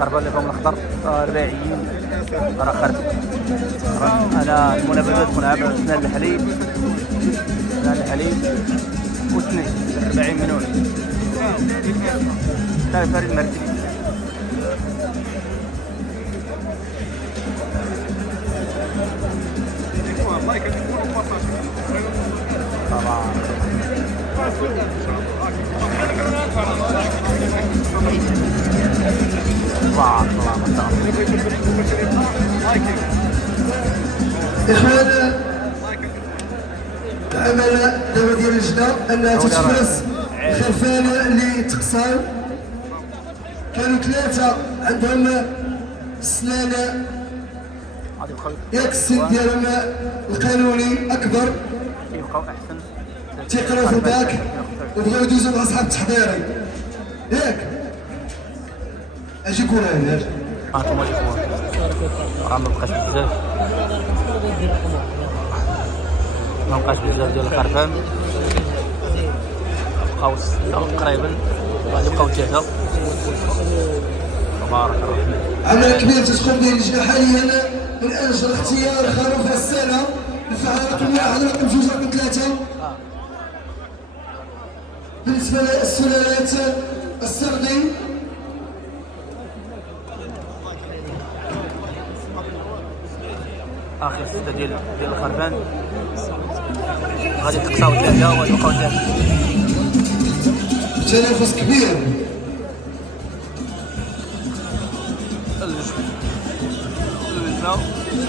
الخربان اللي فيهم الاخضر الرباعيين راه خرب. انا المنافسات تكون عام سنان الحليب واثنين 40 مليون تاع فريد مرتين. إخوانا العملاء دابا ديال اللجنة أنها تتمارس الخرفانة اللي تقصان. كانوا ثلاثة عندهم السنان ياك السن ديالهم القانوني أكبر تيقراو في الباك وبغاو يدوزو مع صحاب التحضيري ياك اجي كون هنا هانتوما الاخوان راه مبقاش بزاف ديال الخرفان بقاو قريبا غادي يبقاو ثلاثة تبارك الرحمن. عمل كبير تتقوم به اللجنة حاليا من أجل اختيار خروف السنة الفعالة رقم 1 رقم 2 رقم 3 بالنسبة للسلالات السردي. اخر ستة ديال الخرفان غادي تقصاو ثلاثة وغادي يبقاو ثلاثة. تنافس كبير.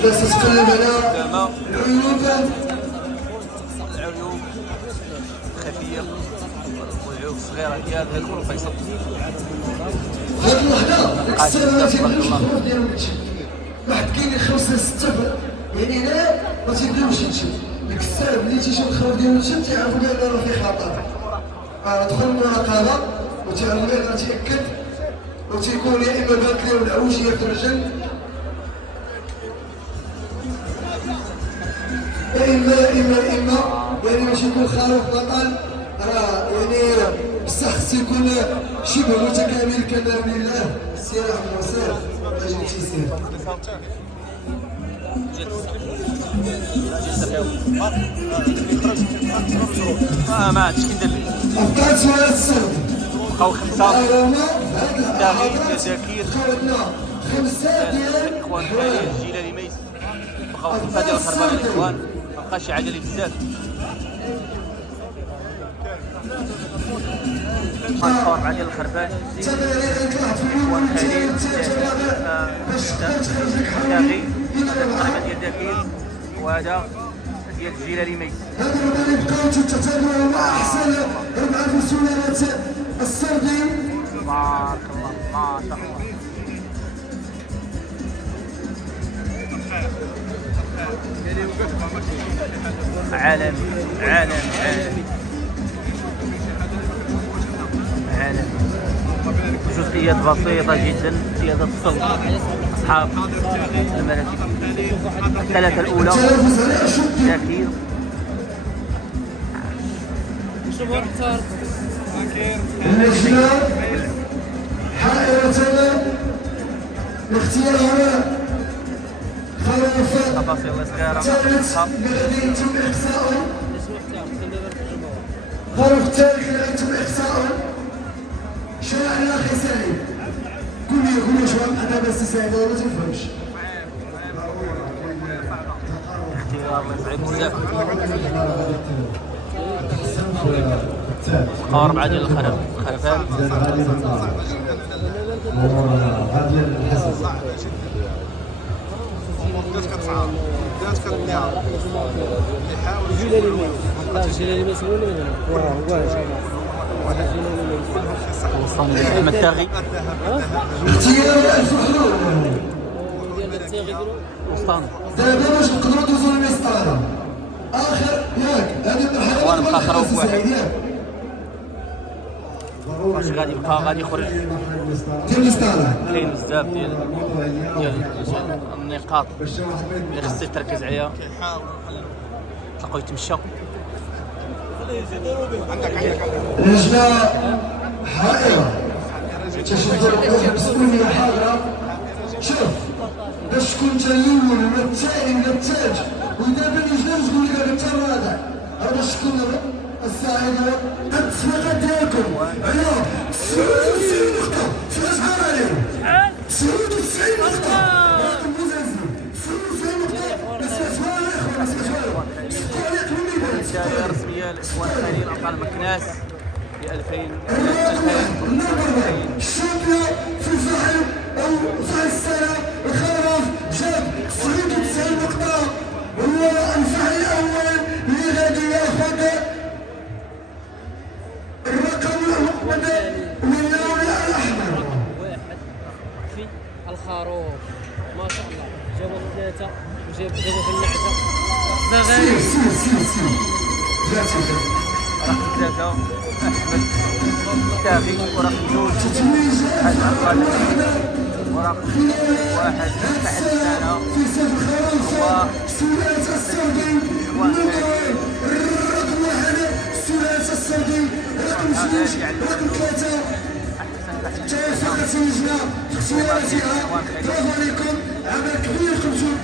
بس تتكلم على العيوب الخفية والعيوب الصغيرة ديال الخروف فيصل. هاد اللحظة ديك السنة ما تيبغيوش الخروف ديالهم يمشي. واحد كاين 5 6 يعني لا ما تيبغيوش يمشي. ديك السنة ملي تيشوف الخروف ديالو يمشي تيعرفوا بأن راه فيه خطر. دخل المراقبة وتيعرفوا بأن راه تيأكد وتيكون يا إما بانت ليه العوجية في الرجل إما يعني باش يكون خروف بطل راه يعني بصح خصو يكون شبه متكامل كدار لله. سير عبد الناصر اجي تيسير ما عادش كيدير لي ابطال سؤال السرد بقاو خمسة داغي جزاكير 5 ديال الاخوان الجيلاني ميس بقاو 5 ديال الخربان الاخوان مابقاش عجلي بزاف. بقاو 4 ديال الخربان الاخوان خليل داغي تقريبا ديال داكيل وهذا ديال الجيلاني ميس. هذا اللي بقاو تتابعوا مع احسن 4 سلالات السردي. تبارك الله ما شاء الله. عالمي جزئيات بسيطة جدا هي تتصل أصحاب المراكب الثلاثة الأولى شاكير اللجنة حائرة لاختيار خروف تفاصيل صغيرة ثالث الذي يتم إحصاؤه. خروف الثالث الذي يتم إحصاؤه شارعنا أخي سالم قول لي شو أنا بس سعيد ولا تفهمش اختيار صعيب بزاف. بقاو 4 ديال الخرفان احمد تاغي اختيار الفحلول وسطان دابا باش نقدروا ندوزو للمسطره اخر ياك هذه الحلقه وانا بقى خروف واحد واش غادي يخرج ديال المسطره كاين بزاف ديال النقاط اللي خصك تركز عليها تلقاو يتمشى. اللجنه حائره تشدوا الروح مسؤولية حاضرة. شوف باش تكون انت الاول ولا الثاني ولا الثالث ودابا الجنان تقول لك هذا انت الرابع، هذا باش تكون السعيدة. التصفيقات ديالكم على 99 نقطة في الأسعار عليهم 99 نقطة. راكم مزازين 99 نقطة. ما سمعتوها يا إخوان، ما سمعتوها. سبقوا عليك من البداية. الجائزة الرسمية لإخوان خليل أبطال مكناس في 2000 الشامبيون في الفحل او فحل السنه الخرف جاب 99 نقطه، هو الفحل الاول اللي غادي ياخذ الرقم الاحمر واللون الاحمر. واحد في الخروف ما شاء الله جابوا ثلاثه جابوا في النعجه سير سير سير سير جاتي رقم 3 أحمد التاغي، ورقم 2 حاج عقل، ورقم 1 تحت السنة في سيف الخروف سلالة السعودي الرقم 1 سلالة السعودي، رقم 2 رقم 3 أحسن تحت توافقت اللجنة في اختياراتها. برافو عليكم، عمل كبير قمتم